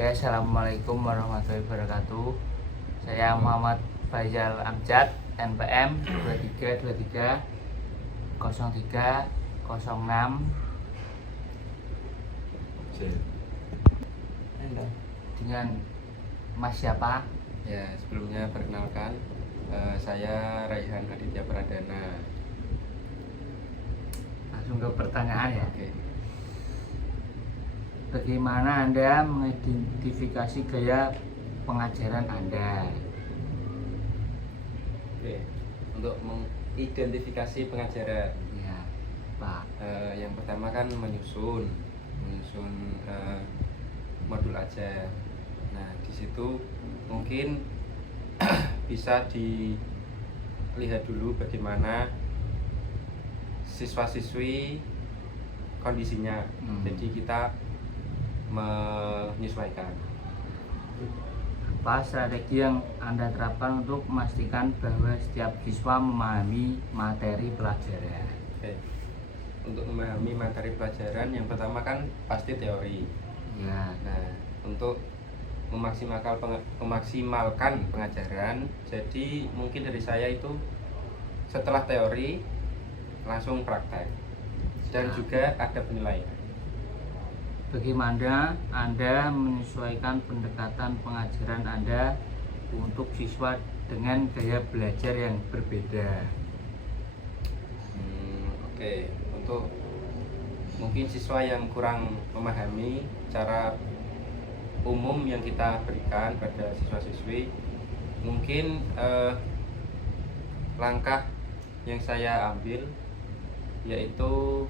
Oke, assalamualaikum warahmatullahi wabarakatuh. Saya Muhammad Faizal Amjad, NPM 2323 03 06. Dengan Mas siapa? Ya, sebelumnya perkenalkan, saya Raihan Aditya Pradana. Langsung ke pertanyaan ya. Oke. Bagaimana Anda mengidentifikasi gaya pengajaran Anda? Oke. Untuk mengidentifikasi pengajaran, Ya, Pak. yang pertama kan menyusun modul ajar. Nah, di situ mungkin bisa dilihat dulu bagaimana siswa-siswi kondisinya. Jadi kita menyesuaikan. Apa strategi yang Anda terapkan untuk memastikan bahwa setiap siswa memahami materi pelajaran? Oke. Untuk memahami materi pelajaran, yang pertama kan pasti teori. Ya, Nah, untuk memaksimalkan pengajaran, jadi mungkin dari saya itu setelah teori langsung praktek dan juga ada penilaian. bagaimana Anda menyesuaikan pendekatan pengajaran Anda untuk siswa dengan gaya belajar yang berbeda? Oke, untuk mungkin siswa yang kurang memahami cara umum yang kita berikan pada siswa-siswi, mungkin langkah yang saya ambil yaitu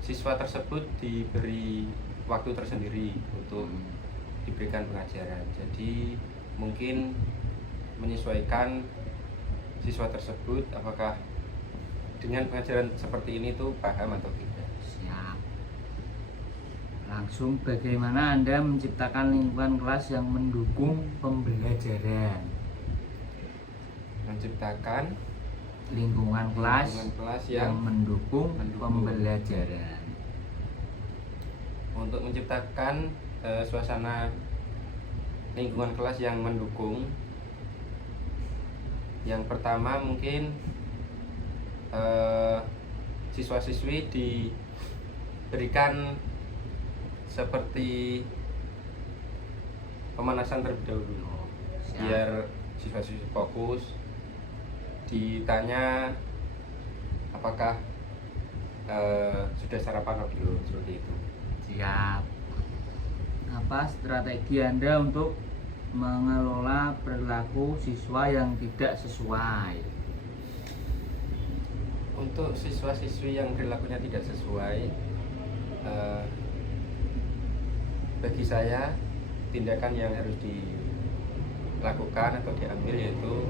siswa tersebut diberi waktu tersendiri untuk diberikan pengajaran. Jadi mungkin menyesuaikan siswa tersebut apakah dengan pengajaran seperti ini tuh paham atau tidak. Siap. Langsung, bagaimana Anda menciptakan lingkungan kelas yang mendukung pembelajaran? Menciptakan Lingkungan kelas yang mendukung mendukung. pembelajaran. Untuk menciptakan suasana lingkungan kelas yang mendukung, yang pertama mungkin siswa-siswi diberikan seperti pemanasan terlebih dahulu, Siap. biar siswa-siswi fokus. Ditanya apakah sudah sarapan atau belum, seperti itu. Siap. Apa strategi Anda untuk mengelola perilaku siswa yang tidak sesuai? Untuk siswa-siswi yang perilakunya tidak sesuai, bagi saya tindakan yang harus dilakukan atau diambil yaitu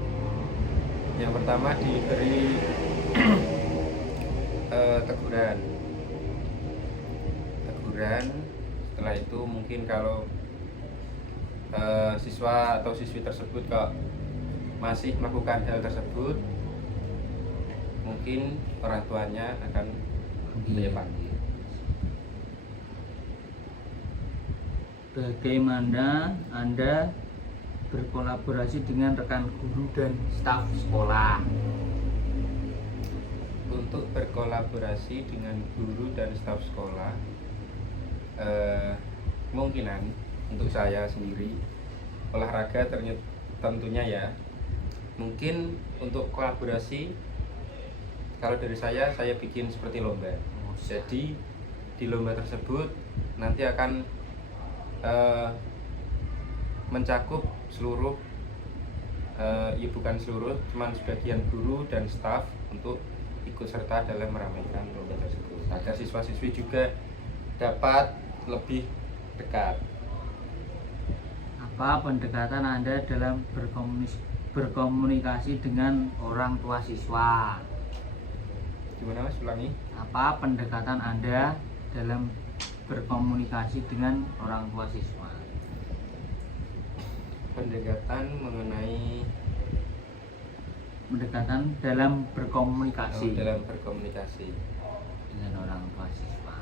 yang pertama diberi teguran. Setelah itu mungkin kalau siswa atau siswi tersebut kok masih melakukan hal tersebut, mungkin orang tuanya akan saya panggil. Bagaimana Anda berkolaborasi dengan rekan guru dan staf sekolah? Untuk berkolaborasi dengan guru dan staf sekolah, kemungkinan untuk saya sendiri olahraga tentunya ya, mungkin untuk kolaborasi kalau dari saya bikin seperti lomba. Jadi di lomba tersebut nanti akan mencakup seluruh, ya bukan seluruh, cuman sebagian guru dan staf untuk ikut serta dalam meramaikan lomba tersebut agar siswa-siswi juga dapat lebih dekat. Apa pendekatan Anda dalam berkomunikasi dengan orang tua siswa? Gimana Mas, ulangi? Apa pendekatan Anda dalam berkomunikasi dengan orang tua siswa? Pendekatan dalam berkomunikasi dalam berkomunikasi dengan orang tua siswa.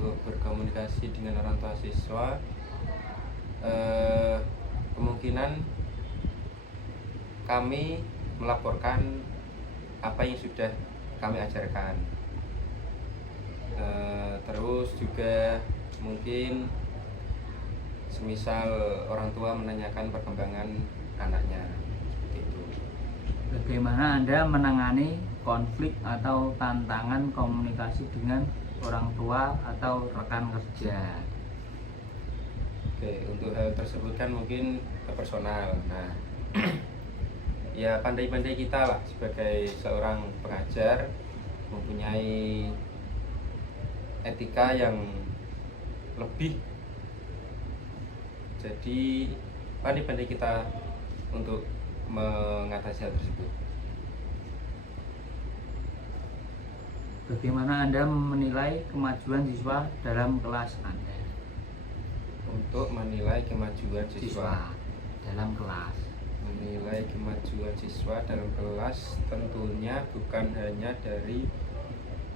untuk berkomunikasi dengan orang tua siswa, kemungkinan kami melaporkan apa yang sudah kami ajarkan. Terus juga mungkin semisal orang tua menanyakan perkembangan anaknya, seperti itu. Bagaimana Anda menangani konflik atau tantangan komunikasi dengan orang tua atau rekan kerja? Oke, untuk hal tersebut kan mungkin personal. Nah, ya pandai-pandai kita lah sebagai seorang pengajar mempunyai etika yang lebih. Jadi pandai-pandai kita untuk mengatasi hal tersebut. Bagaimana Anda menilai kemajuan siswa dalam kelas Anda? Untuk menilai kemajuan siswa dalam kelas. Menilai kemajuan siswa dalam kelas tentunya bukan hanya dari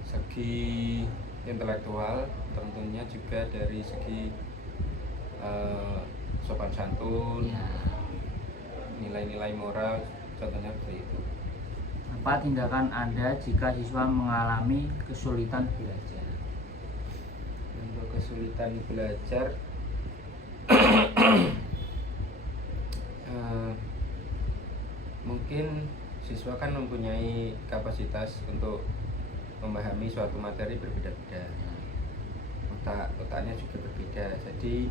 segi intelektual, tentunya juga dari segi sopan santun, Ya. nilai-nilai moral, contohnya seperti itu. Apa tindakan Anda jika siswa mengalami kesulitan belajar? Untuk kesulitan belajar, mungkin siswa kan mempunyai kapasitas untuk memahami suatu materi berbeda-beda. Otaknya juga berbeda. Jadi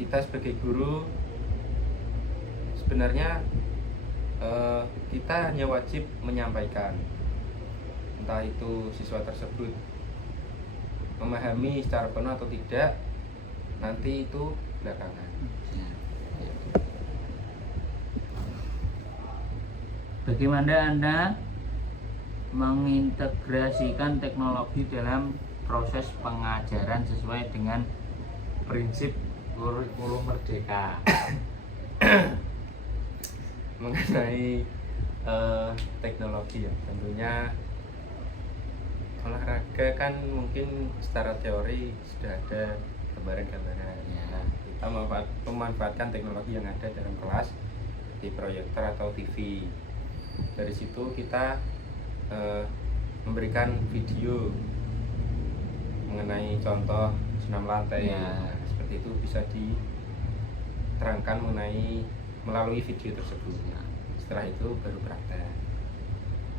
kita sebagai guru sebenarnya kita hanya wajib menyampaikan, entah itu siswa tersebut memahami secara penuh atau tidak, nanti itu belakangan. Bagaimana Anda mengintegrasikan teknologi dalam proses pengajaran sesuai dengan prinsip kurikulum merdeka? Mengenai teknologi ya, tentunya olahraga kan mungkin secara teori sudah ada gambaran-gambaran. Nah, kita memanfaatkan teknologi yang ada dalam kelas di proyektor atau TV. Dari situ kita memberikan video mengenai contoh senam lantai. Ya. Nah, seperti itu bisa diterangkan melalui video tersebut. Setelah itu baru praktek.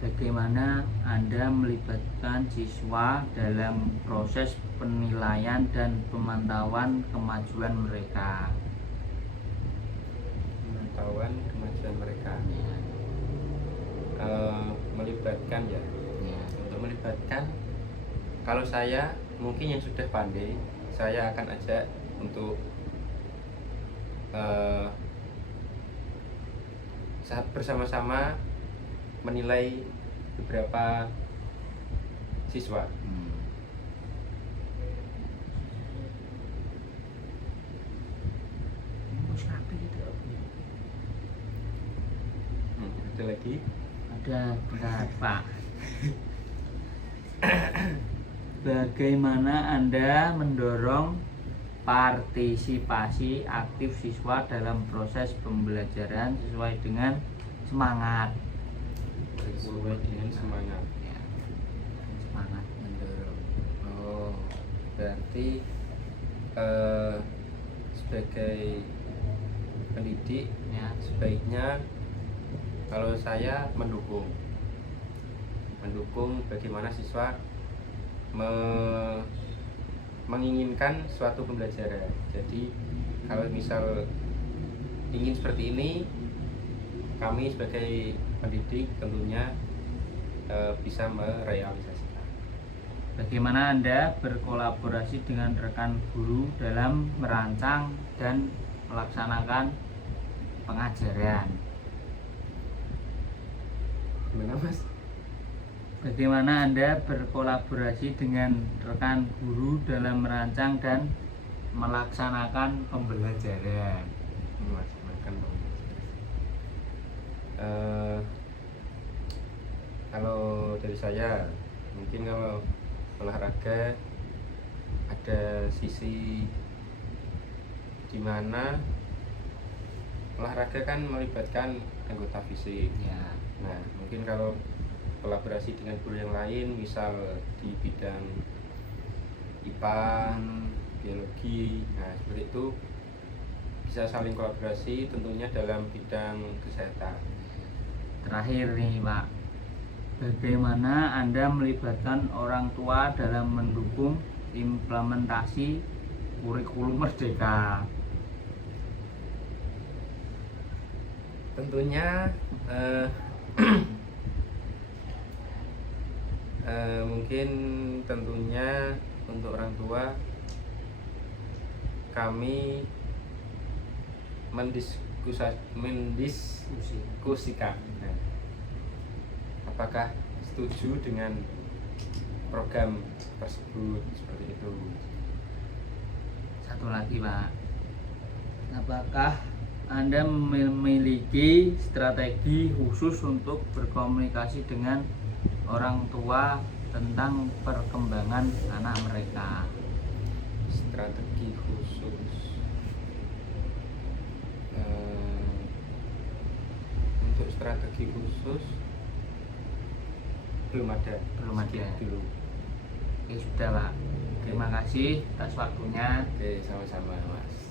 Bagaimana Anda melibatkan siswa dalam proses penilaian dan pemantauan kemajuan mereka? Pemantauan kemajuan mereka. Melibatkan ya. Untuk melibatkan, kalau saya mungkin yang sudah pandai, saya akan ajak untuk saat bersama-sama menilai beberapa siswa. Ada lagi? Ada berapa? Bagaimana Anda mendorong partisipasi aktif siswa dalam proses pembelajaran sesuai dengan semangat? Sesuai dengan semangat. Ya. Semangat mendorong. Oh, berarti sebagai pendidik Ya. sebaiknya kalau saya mendukung bagaimana siswa menginginkan suatu pembelajaran. Jadi kalau misal ingin seperti ini, kami sebagai pendidik tentunya bisa merealisasikan. Bagaimana Anda berkolaborasi dengan rekan guru dalam merancang dan melaksanakan pengajaran? Gimana Mas? Bagaimana Anda berkolaborasi dengan rekan guru dalam merancang dan melaksanakan pembelajaran? Melaksanakan pembelajaran. Kalau dari saya, mungkin kalau olahraga ada sisi dimana olahraga kan melibatkan anggota fisik. Ya. Nah, mungkin kalau kolaborasi dengan guru yang lain, misal di bidang IPA, biologi, nah seperti itu bisa saling kolaborasi tentunya dalam bidang kesehatan. Terakhir nih Pak, bagaimana Anda melibatkan orang tua dalam mendukung implementasi kurikulum Merdeka? Tentunya mungkin tentunya untuk orang tua kami mendiskusikan apakah setuju dengan program tersebut, seperti itu. Satu lagi Pak, apakah Anda memiliki strategi khusus untuk berkomunikasi dengan orang tua tentang perkembangan anak mereka? Strategi khusus untuk strategi khusus belum ada dulu. Oke sudah Pak, terima kasih atas waktunya. Oke, sama-sama Mas.